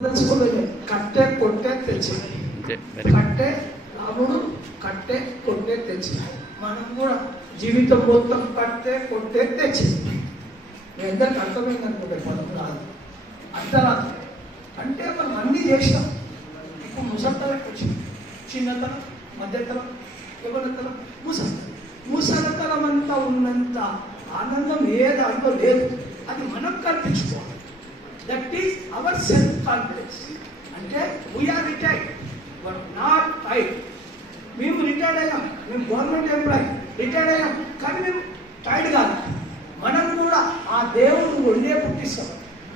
కట్టే కొట్టే తెచ్చి కట్టే రాముడు కట్టే కొట్టే తెచ్చి మనం కూడా జీవితం మొత్తం కట్టే కొట్టే తెచ్చి మీ అందరికి అర్థమైంది అనుకుంటే పదం రాదు అర్థరాదు అంటే మనం అన్నీ చేసినాం. ఇప్పుడు ముసలితలకు వచ్చింది, చిన్నతనం, మధ్యతనం, యువతనం, ముసలితనం అంతా ఉన్నంత ఆనందం ఏ దాంట్లో లేదు. అది మనం కల్పించుకోవాలి. That is our self confidence. అంటే we are retired but not tired. మేము రిటైర్డ్ అయ్యాం, మేము గవర్నమెంట్ ఎంప్లాయీ రిటైర్డ్ అయ్యాం, కానీ మేము టైర్డ్ కాదు. మనం కూడా ఆ దేవుడు రెండే పుట్టిస్తాం.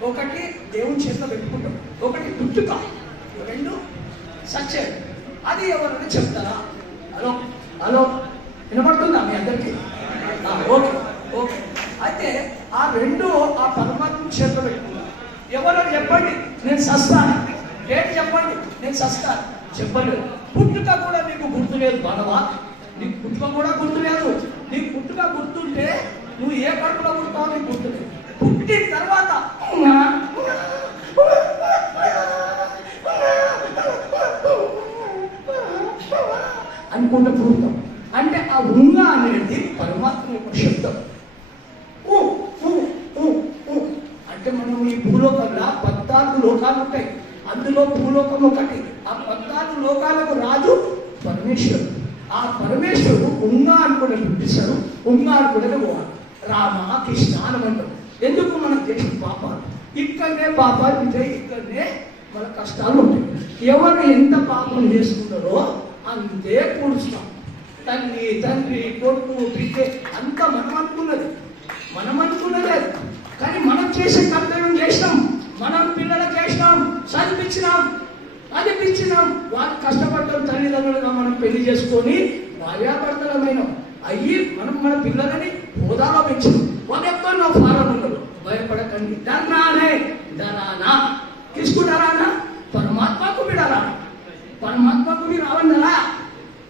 ఒకటి దేవుని చేతిలో పెట్టుకుంటాం, ఒకటి పుట్టుక, రెండు సత్యం. అది ఎవరైనా చెప్తారా? హలో హలో వినపడుతుందా మీ అందరికీ? Okay okay. అయితే ఆ రెండు ఆ పరమాత్మ చేతిలో పెట్టుకుంటాం. ఎవరో చెప్పండి నేను సస్తాను, డేట్ చెప్పండి నేను సస్తాను, చెప్పలేదు. పుట్టుక కూడా నీకు గుర్తులేదు బాలవా, నీకు పుట్టుక కూడా గుర్తులేదు. నీకు పుట్టుక గుర్తుంటే నువ్వు ఏ కడుపులో పుడతావో నీకు గుర్తులేదు. పుట్టిన తర్వాత అనుకుంటే పుడతాం. అంటే ఆ ఉంగ అనేది పరమాత్మ యొక్క శబ్దం. అంటే మనం ఈ భూలోకంలో 14 లోకాలు ఉంటాయి, అందులో భూలోకం ఒకటి. ఆ 14 లోకాలకు రాజు పరమేశ్వరుడు. ఆ పరమేశ్వరుడు ఉంగ అనుకునే పుట్టిస్తాడు, ఉంగ అనుకునే పోవాలి. రామ కృష్ణ అనమంటారు. ఎందుకు మనం చేసిన పాపాలు ఇక్కడనే పాపాలు ఉంటాయి, ఇక్కడనే మన కష్టాలు ఉంటాయి. ఎవరు ఎంత పాపం చేసుకుంటారో అంతే కూడుస్తాం. తండ్రి కొడుకు బిడ్డ అంతా మనం అనుకున్నదే. కానీ మనం చేసే కర్తవ్యం చేసినాం, మనం పిల్లలకు చేసినాం, చదివించినాం, అనిపించినాం. వాళ్ళు కష్టపడ్డారు, తల్లిదండ్రులుగా మనం పెళ్లి చేసుకొని భార్యాభర్తలమైనాం అయ్యి మనం మన పిల్లలని హోదాలో పెంచినాం. వాళ్ళు ఎక్కడో ఫారం ఉన్నారు. భయపడకండి, డరానా తీసుకుంటారా? పరమాత్మకు బిడరా, పరమాత్మకు भी रावण डरा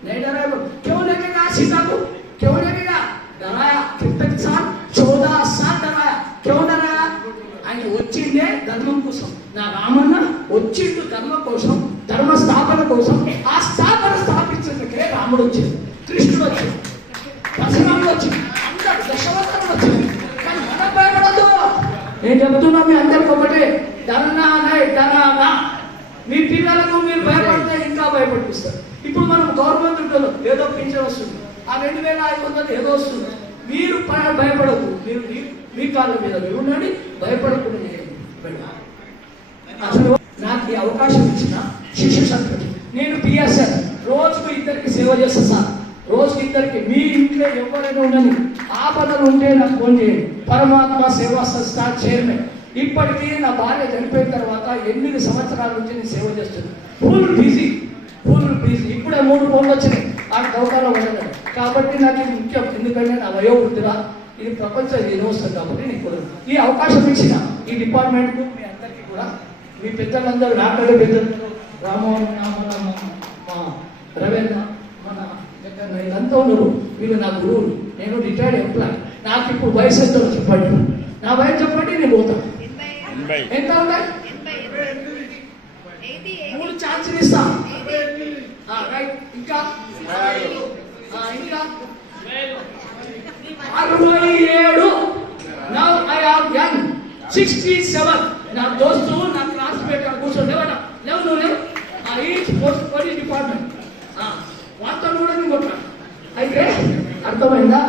नहीं डरा। क्यों लगेगा सीता को, क्यों लगेगा? डराया कितने साल, 14 साल डराया. क्यों डराया? ఆయన వచ్చిందే ధర్మం కోసం. నా రామన్న వచ్చిండు ధర్మం కోసం, ధర్మ స్థాపన కోసం. ఆ స్థాపన స్థాపించేందుకే రాముడు వచ్చింది, కృష్ణుడు వచ్చింది, పరశురాముడు వచ్చింది, అందరు దశావతారం వచ్చింది. కానీ మనం భయపడదు. నేను చెబుతున్నా మీ అందరికి ఒకటే, డరానా. మీ పిల్లలకు మీరు భయపడితే ఇంకా భయపడిపిస్తారు. ఇప్పుడు మనం గవర్నమెంట్ ఉంటుంది, ఏదో పింఛన్ వస్తుంది, ఆ 2500 ఏదో వస్తుంది. మీరు భయపడదు, మీరు మీ కాళ్ళ మీద మీరు ఉండండి, భయపడకుండా చేయండి. అసలు నాకు ఈ అవకాశం ఇచ్చిన శిశు సంతతి, నేను పిఎస్ఎల్ రోజుకు 2 సేవ చేస్తా సార్. రోజుకి 2. మీ ఇంట్లో ఎవరైనా ఉండని ఆపదలు ఉంటే నాకు ఫోన్ చేయండి. పరమాత్మ సేవా సంస్థ చైర్మన్. ఇప్పటికీ నా భార్య చనిపోయిన తర్వాత 8 సంవత్సరాల నుంచి నేను సేవ చేస్తున్నాను. Full busy. ఇప్పుడే 3 ఫోన్లు వచ్చినాయి, ఆ దౌకాలో ఉండదు. కాబట్టి నాకు ఇది ముఖ్యం, ఎందుకంటే నా వయోవృద్ధిరా, ఇది ప్రపంచ దినోత్సవం. కాబట్టి నీకు ఈ అవకాశం ఇచ్చిన ఈ డిపార్ట్మెంట్కు మీ అందరికీ కూడా, మీ పెద్దలందరూ డాక్టర్లు, పెద్దలు రామోహన్, మా రవీంద్ర, మన వీళ్ళంతా ఉన్నారు. వీళ్ళు నా గురువులు. నేను రిటైర్డ్ ఎంప్లాయీ. నాకు ఇప్పుడు వయసు ఎంత చెప్పండి, నా వయసు చెప్పండి, నేను పోతాను. ఎంత ఉన్నాయి? 3 ఛాన్సులు ఇస్తాం. రైట్. ఇంకా 67. Now I am young. 67. నా దోస్తు నా క్లాస్మేట్ కూర్చోండి. లేవు నువ్వు లేవు. ఈచ్ పోలీస్ డిపార్ట్మెంట్ వార్త కూడా నేను కొట్టాను. అయితే అర్థమైందా?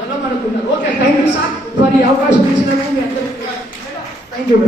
బలం అనుకున్నారు. Okay, thank you sir for ఈ అవకాశం ఇచ్చినందుకు. మీ అందరికీ థ్యాంక్ యూ.